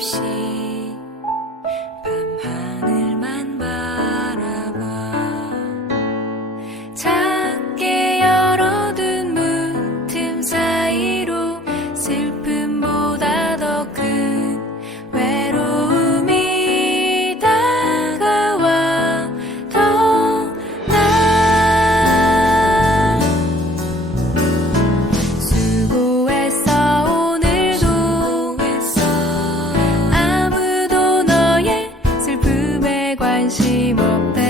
心。 관심 없대.